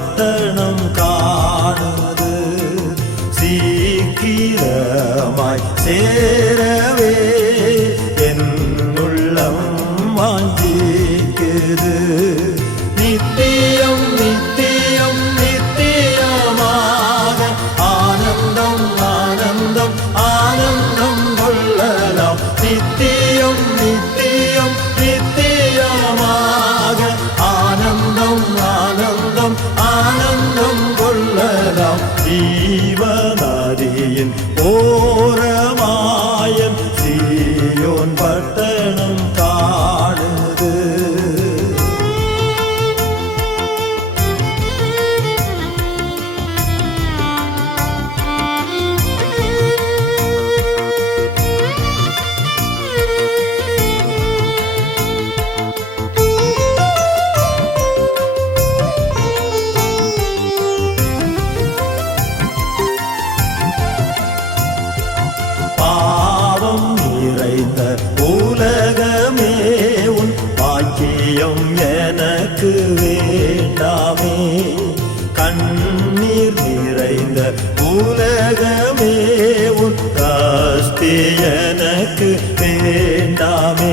பட்டணம் காணுவது சீக்கிரமாய் சேரவே നടത്തണം உலகமே உத்தாஸ்தி எனக்கு வேண்டாமே.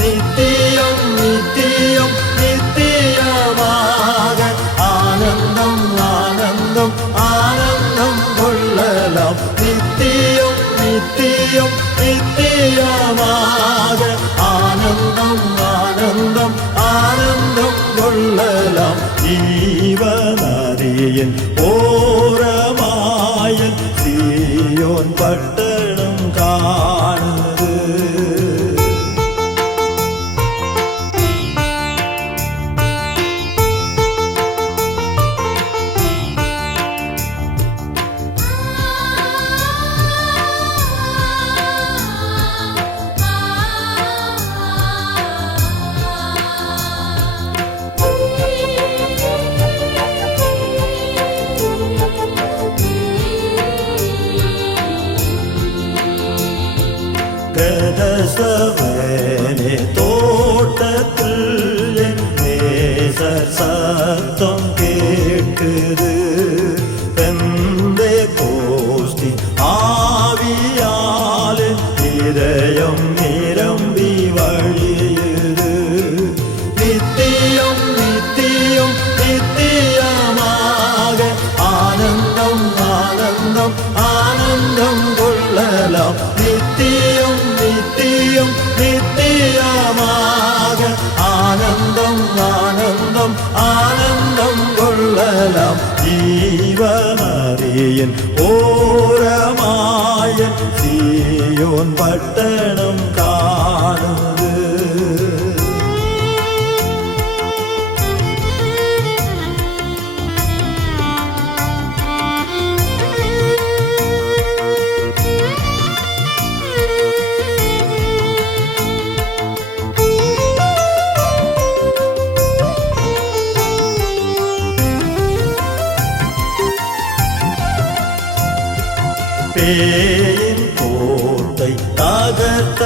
நித்தியம் நித்தியம் நித்தியமாக ஆனந்தம் ஆனந்தம் ஆனந்தம் கொள்ளலாம். நித்தியம் நித்தியம் நித்தியமாக ஆனந்தம் ஆனந்தம் ஆனந்தம் கொள்ளலாம். ஜீவனாரியன் ஓ கதசவனே தோட்டத்தில் என் நேச சத்தம் கேட்குது. பெந்தே கோஷ்டி ஆவியாலே இதயம் நீ ஜீவனரியின் ஓரமாய சீயோன் பட்டணம் காணுது கோட்டை தகர்த்த